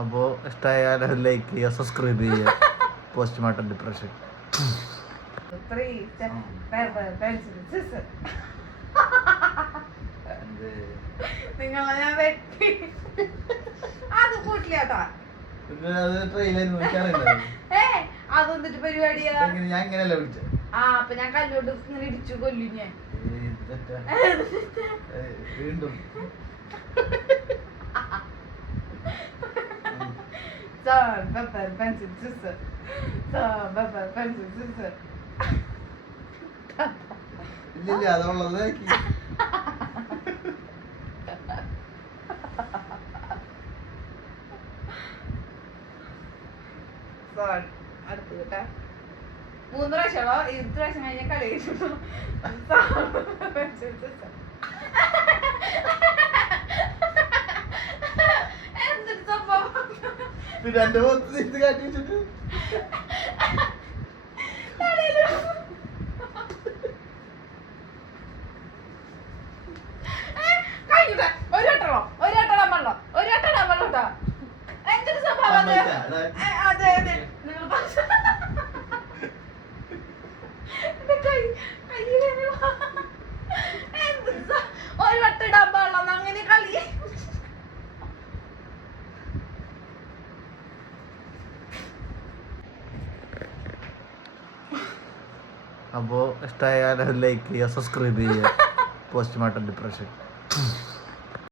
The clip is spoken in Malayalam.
അപ്പോൾ ഇഷ്ടമായാൽ ലൈക്ക് ചെയ്യുക, സബ്സ്ക്രൈബ് ചെയ്യുക. Postmortem depression. നിങ്ങളെ ഞാൻ വെട്ടി അത് കൂട്ടില്ലാട്ടാ. അതൊന്നിട്ട് പരിപാടിയാ. ഞാൻ ഇങ്ങനെയല്ല വിളിച്ചത്. അപ്പൊ ഞാൻ കല്ലോട്ട് ഇങ്ങനെ ഇടിച്ചു കൊല്ലു ഞാൻ വീണ്ടും. ഇല്ല അതുള്ളത് അടുത്ത് കേട്ടാ 3 പ്രാവശ്യമോ 20 പ്രാവശ്യം കഴിഞ്ഞ കളി എന്തൊരു സംഭവം. രണ്ട് മൂന്ന് കാട്ടി വെച്ചിട്ട് എന്തൊരു സംഭവം. അതെ അതെ നിങ്ങൾ ഒരു വട്ടം ഇടാൻ പാടില്ല അങ്ങനെ കളി. അപ്പോൾ ഇഷ്ടമായാൽ ലൈക്ക് ചെയ്യുക, സബ്സ്ക്രൈബ് ചെയ്യുക. Postmortem depression.